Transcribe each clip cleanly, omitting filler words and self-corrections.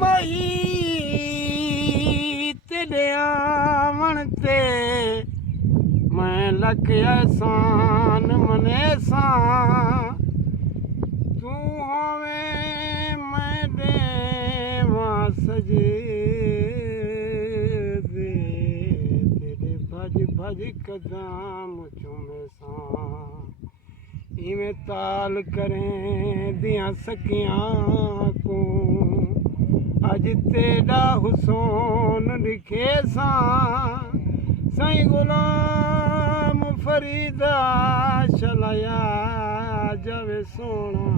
ਮਹੀ ਤੇਰੇ ਆਵਣ ਤੇ ਮੈਂ ਲੱਖ ਅਹਿਸਾਨ ਮਨੇਸਾਂ ਤੂੰ ਹੋਵੇਂ ਮੈਂ ਦੇਵਾਂ ਸਜੇ ਦੇ ਤੇਰੇ ਭਜ ਭਜ ਕਦਮ ਚੁੰਮੇ ਸਾਂ इवें ताल करें दियां सखियां को अज तेरा हुसैन लिखे साईं गुलाम फरीदा चलाया जावे सोना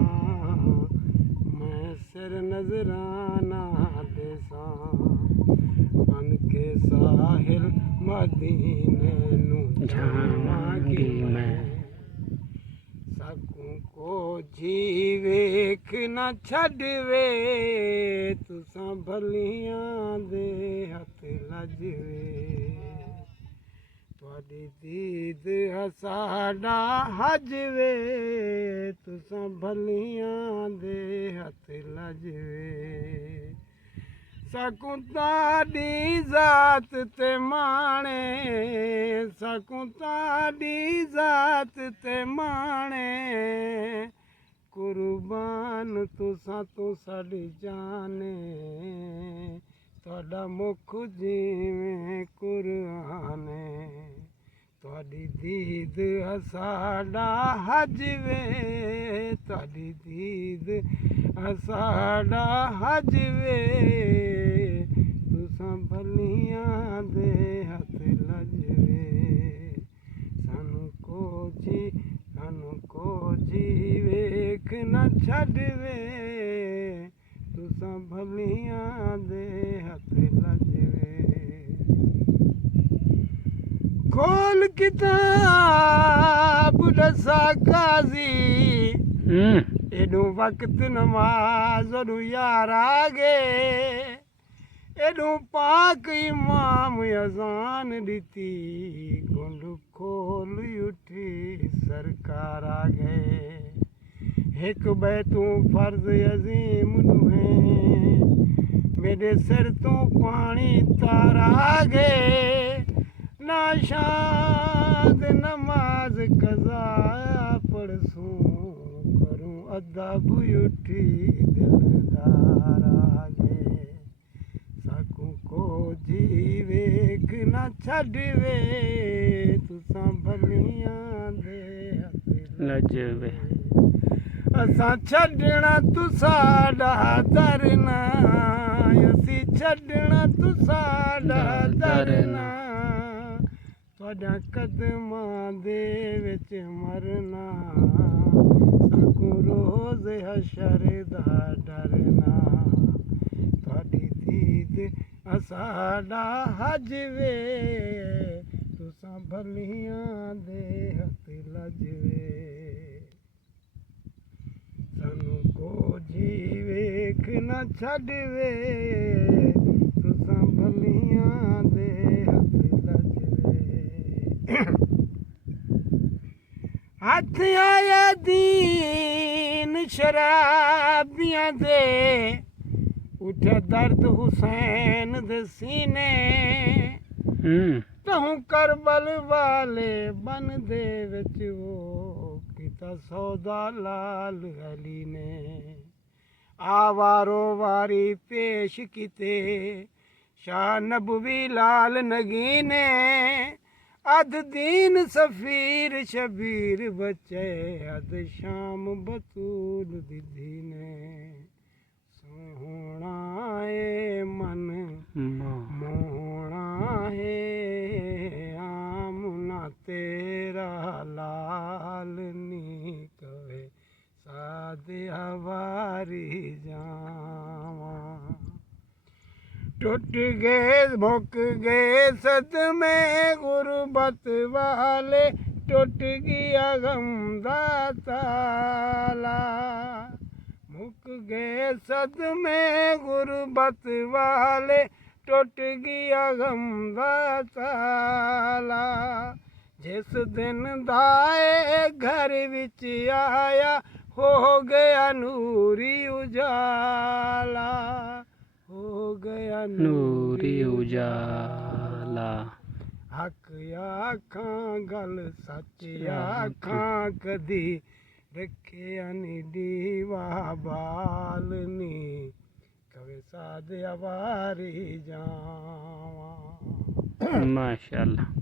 मैं सिर नजराना देसा बन के साहिल मदीने नू जावांगी मैं सकूं को जी वेख ना छड़वे तुसां भलियां दे हथ लजवे तुहाडी दीद साडा हजवे तुसां भलियां दे हथ लजवे सकूं ताडी ज़ात ते माणे सकूं ताडी ज़ात ते माणे कुर्बान तुसां तू साडी जाने तुहाडा मुख जिवें कुरान तुहाडी दीद साडा हजवे तुहाडी दीद साडा हजवे तुसां भलियां दे हथ लजवे सानू को जी वेख ना छड़वे तुसां भलियां दे हथ लजवे खोल किताब दसा काजी एडू वक्त नमाज यार आ गए एडू पाक इमाम अजान दी गुंड खोल उठी सरकार आ गए एक बैतू फर्ज अजीम दुहे मेरे सिर तो पानी तार आ गए ना शाद नमाज कज़ा पढ़सूं अदब उठी दिलदार आगे सकूं को जी वेख ना छड़वे तुसां भलियां दे हथ लजवे असां छड़ना तुसाडा दरना असीं छड़ना तुसाडा दरना तुहाडा कदमां दे विच मरना रोज़ हशर दा डरना तुहाडी दीद साडा हजवे तुसां भलियां दे हथ लजवे सानू को जी वेख ना छड़वे तुसां भलियां दे हथ लजवे हथ आया दीन शराबियां दे उठा दर्द हुसैन दे सीने तहूं करबल वाले बन दे विच वो किता सौदा लाल अली ने आवारो वारी पेश किते शाह नबवी लाल नगीने अध दीन सफीर शबीर बचे अध शाम बतूल दीदी ने सोहना ए मन मोहना है आमना तेरा लाल नी कवे सादे हवारी जावा टूट गए मुक गए सदमे गुरबत वाले टूट गया गम दा ताला मुक गए सदमे गुरबत वाले टूट गया गम दा ताला जिस दिन दाए घर विच आया हो गया नूरी उजाला ਨੂਰੀ ਉਜਾਲਾ। ਹੱਕ ਆਖਾਂ ਗੱਲ ਸੱਚ ਆਖਾਂ ਕਦੀ ਰੱਖਿਆ ਨੀ ਦੀਵਾ ਬਾਲ ਨੀ ਕਵੇ ਸਾਧ ਅਵਾਰੀ ਜਾਵਾਂ। ਮਾਸ਼ਾਅੱਲਾ।